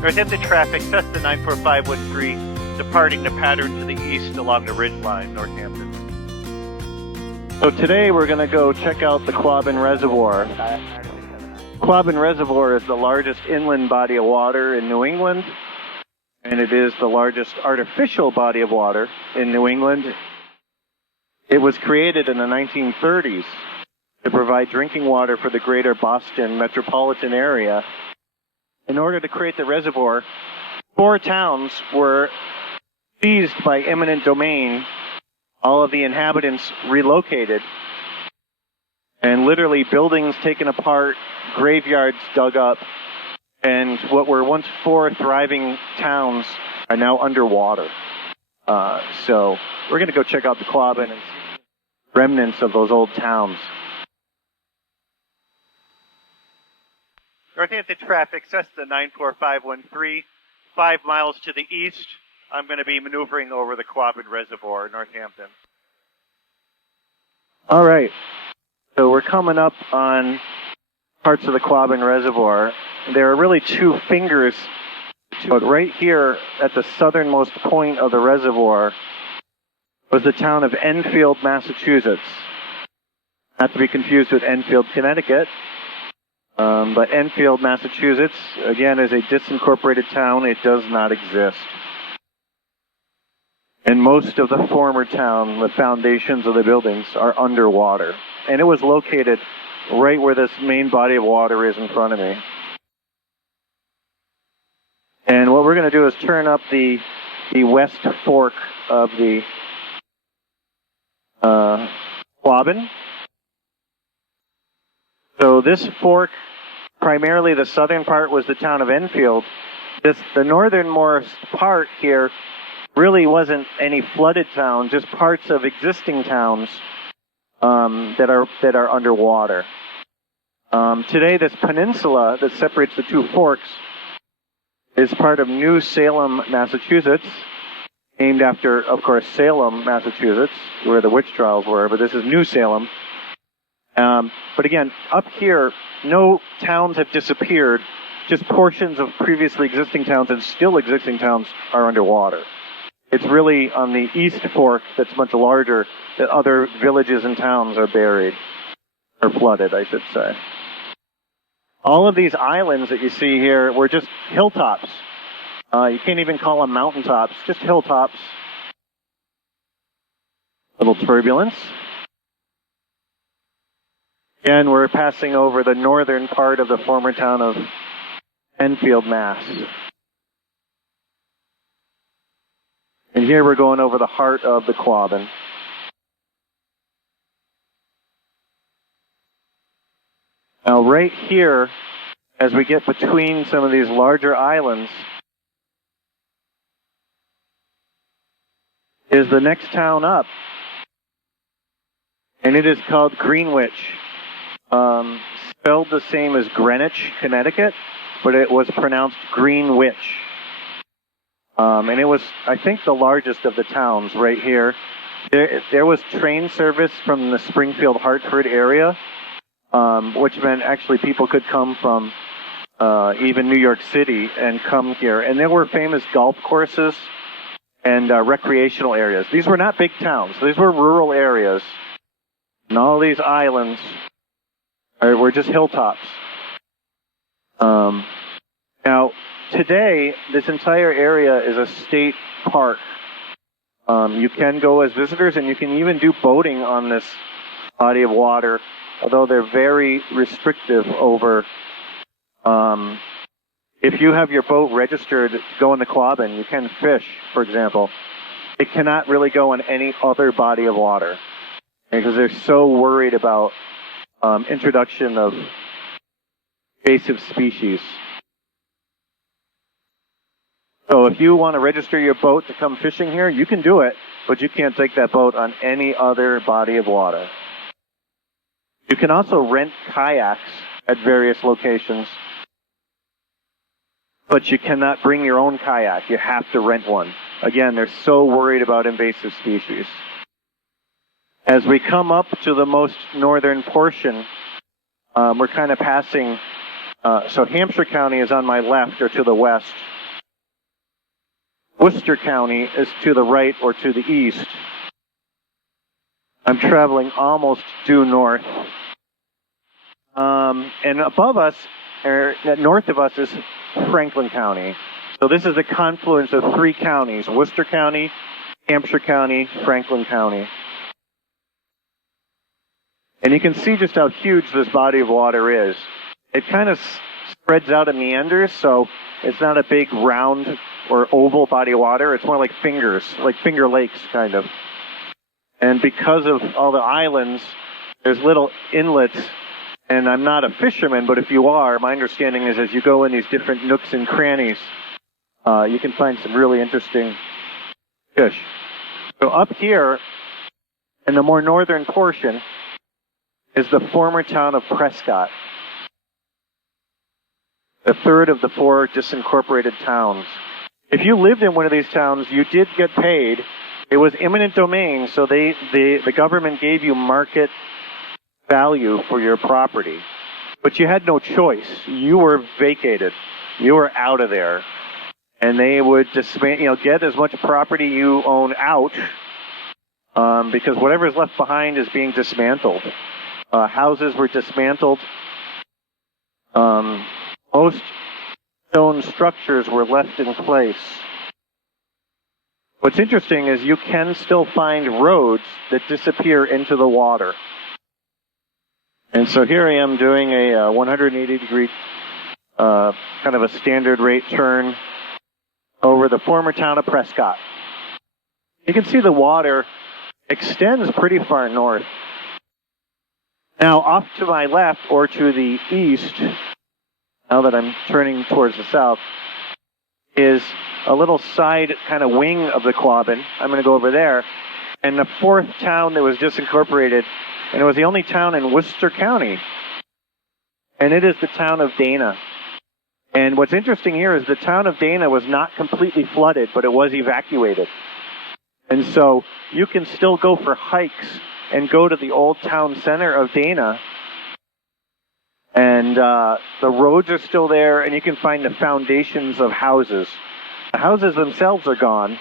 Northampton traffic, Cessna 94513, departing the pattern to the east along the ridge line, Northampton. So today we're going to go check out the Quabbin Reservoir. Quabbin Reservoir is the largest inland body of water in New England, and it is the largest artificial body of water in New England. It was created in the 1930s to provide drinking water for the greater Boston metropolitan area. In order to create the reservoir, 4 towns were seized by eminent domain, all of the inhabitants relocated, and literally buildings taken apart, graveyards dug up, and what were once 4 thriving towns are now underwater. So we're going to go check out the Quabbin and see remnants of those old towns. Northampton traffic, Cessna 94513, 5 miles to the east. I'm going to be maneuvering over the Quabbin Reservoir, Northampton. All right. So we're coming up on parts of the Quabbin Reservoir. There are really 2 fingers, but right here at the southernmost point of the reservoir was the town of Enfield, Massachusetts. Not to be confused with Enfield, Connecticut. But Enfield, Massachusetts, again, is a disincorporated town. It does not exist. And most of the former town, the foundations of the buildings, are underwater. And it was located right where this main body of water is in front of me. And what we're going to do is turn up the west fork of the Quabbin. So this fork, primarily the southern part, was the town of Enfield. The northernmost part here really wasn't any flooded town, just parts of existing towns that are underwater. Today, this peninsula that separates the 2 forks is part of New Salem, Massachusetts, named after, of course, Salem, Massachusetts, where the witch trials were, but this is New Salem. But again, up here, no towns have disappeared, just portions of previously existing towns and still existing towns are underwater. It's really on the east fork that's much larger that other villages and towns are buried, or flooded, I should say. All of these islands that you see here were just hilltops. You can't even call them mountaintops, just hilltops. Little turbulence. Again, we're passing over the northern part of the former town of Enfield, Mass. And here we're going over the heart of the Quabbin. Now right here, as we get between some of these larger islands, is the next town up. And it is called Greenwich. Spelled the same as Greenwich, Connecticut, but it was pronounced Greenwich. And it was, I think, the largest of the towns right here. There was train service from the Springfield-Hartford area, which meant actually people could come from even New York City and come here. And there were famous golf courses and recreational areas. These were not big towns. These were rural areas. And all these islands were just hilltops. Now, today, this entire area is a state park. You can go as visitors, and you can even do boating on this body of water, although they're very restrictive over... if you have your boat registered to go in the Quabbin, you can fish, for example. It cannot really go in any other body of water, because they're so worried about introduction of invasive species. So if you want to register your boat to come fishing here, you can do it, but you can't take that boat on any other body of water. You can also rent kayaks at various locations, but you cannot bring your own kayak. You have to rent one. Again, they're so worried about invasive species. As we come up to the most northern portion, we're kind of passing So Hampshire County is on my left or to the west. Worcester County is to the right or to the east. I'm traveling almost due north. And above us, or north of us, is Franklin County. So this is the confluence of three counties: Worcester County, Hampshire County, Franklin County. And you can see just how huge this body of water is. It kind of spreads out and meanders, so it's not a big round or oval body of water. It's more like fingers, like Finger Lakes, kind of. And because of all the islands, there's little inlets. And I'm not a fisherman, but if you are, my understanding is as you go in these different nooks and crannies, you can find some really interesting fish. So up here, in the more northern portion, is the former town of Prescott, the third of the four disincorporated towns. If you lived in one of these towns, you did get paid. It was eminent domain, so the government gave you market value for your property. But you had no choice. You were vacated. You were out of there. And they would get as much property you own out, because whatever is left behind is being dismantled. Houses were dismantled. Most stone structures were left in place. What's interesting is you can still find roads that disappear into the water. And so here I am doing a 180-degree kind of a standard rate turn over the former town of Prescott. You can see the water extends pretty far north. Now, off to my left or to the east, now that I'm turning towards the south, is a little side kind of wing of the Quabbin. I'm going to go over there. And the fourth town that was disincorporated, and it was the only town in Worcester County, and it is the town of Dana. And what's interesting here is the town of Dana was not completely flooded, but it was evacuated. And so you can still go for hikes and go to the old town center of Dana. And the roads are still there, and you can find the foundations of houses. The houses themselves are gone,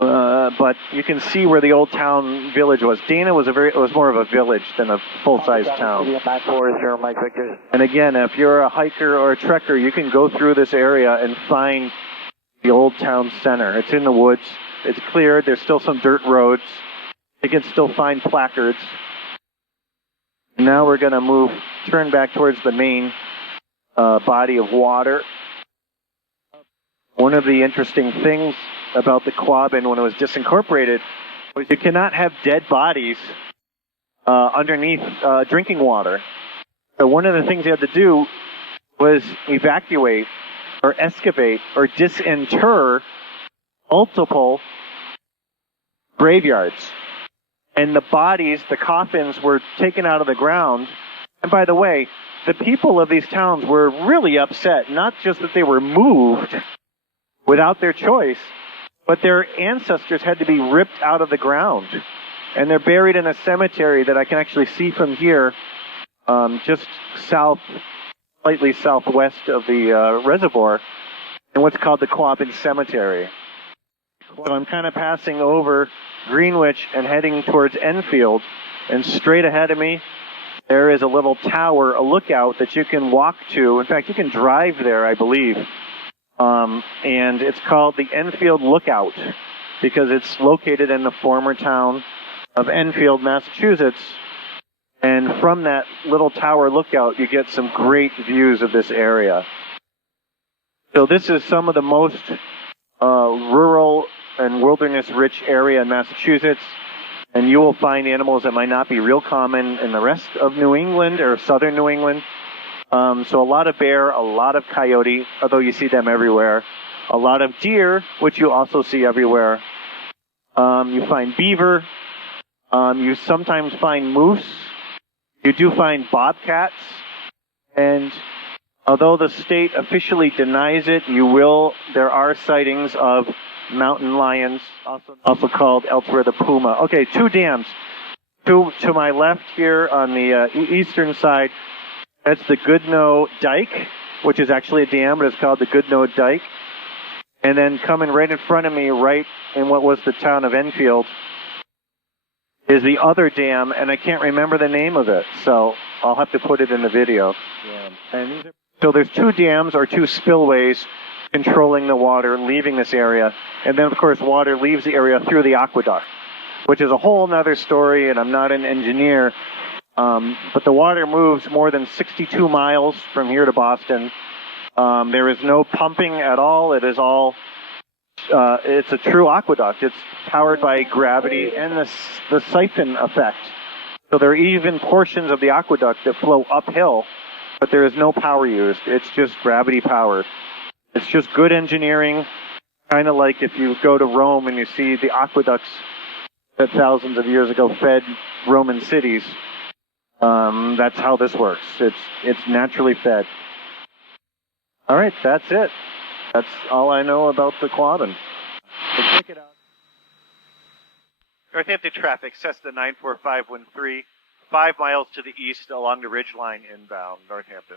but you can see where the old town village was. Dana was more of a village than a full-size town. And again, if you're a hiker or a trekker, you can go through this area and find the old town center. It's in the woods. It's cleared. There's still some dirt roads. You can still find placards. Now we're going to turn back towards the main body of water. One of the interesting things about the Quabbin when it was disincorporated was you cannot have dead bodies underneath drinking water. So one of the things you had to do was evacuate or excavate or disinter multiple graveyards. And the bodies, the coffins, were taken out of the ground. And by the way, the people of these towns were really upset, not just that they were moved without their choice, but their ancestors had to be ripped out of the ground. And they're buried in a cemetery that I can actually see from here, just slightly southwest of the reservoir, in what's called the Quabbin Cemetery. So I'm kind of passing over Greenwich and heading towards Enfield, and straight ahead of me there is a little tower, a lookout that you can walk to. In fact, you can drive there, I believe, and it's called the Enfield Lookout because it's located in the former town of Enfield, Massachusetts, and from that little tower lookout you get some great views of this area. So this is some of the most rural and wilderness-rich area in Massachusetts, and you will find animals that might not be real common in the rest of New England or southern New England. So a lot of bear, a lot of coyote, although you see them everywhere. A lot of deer, which you also see everywhere. You find beaver. You sometimes find moose. You do find bobcats. And although the state officially denies it, there are sightings of mountain lions, also called elsewhere the puma. Okay, two dams. To my left here on the eastern side, That's the Goodnough Dike, which is actually a dam, but it's called the Goodnough Dike. And then coming right in front of me, right in what was the town of Enfield, is the other dam, and I can't remember the name of it, so I'll have to put it in the video. And so there's two dams or two spillways controlling the water leaving this area, and then of course water leaves the area through the aqueduct, which is a whole nother story, and I'm not an engineer, but the water moves more than 62 miles from here to Boston. There is no pumping at all. It is all, it's a true aqueduct. It's powered by gravity and the siphon effect. So there are even portions of the aqueduct that flow uphill, but there is no power used. It's just gravity powered. It's just good engineering, kind of like if you go to Rome and you see the aqueducts that thousands of years ago fed Roman cities. That's how this works. It's naturally fed. All right, that's it. That's all I know about the Quabbin. So check it out. Northampton traffic, Cessna 94513, 5 miles to the east along the ridge line inbound, Northampton.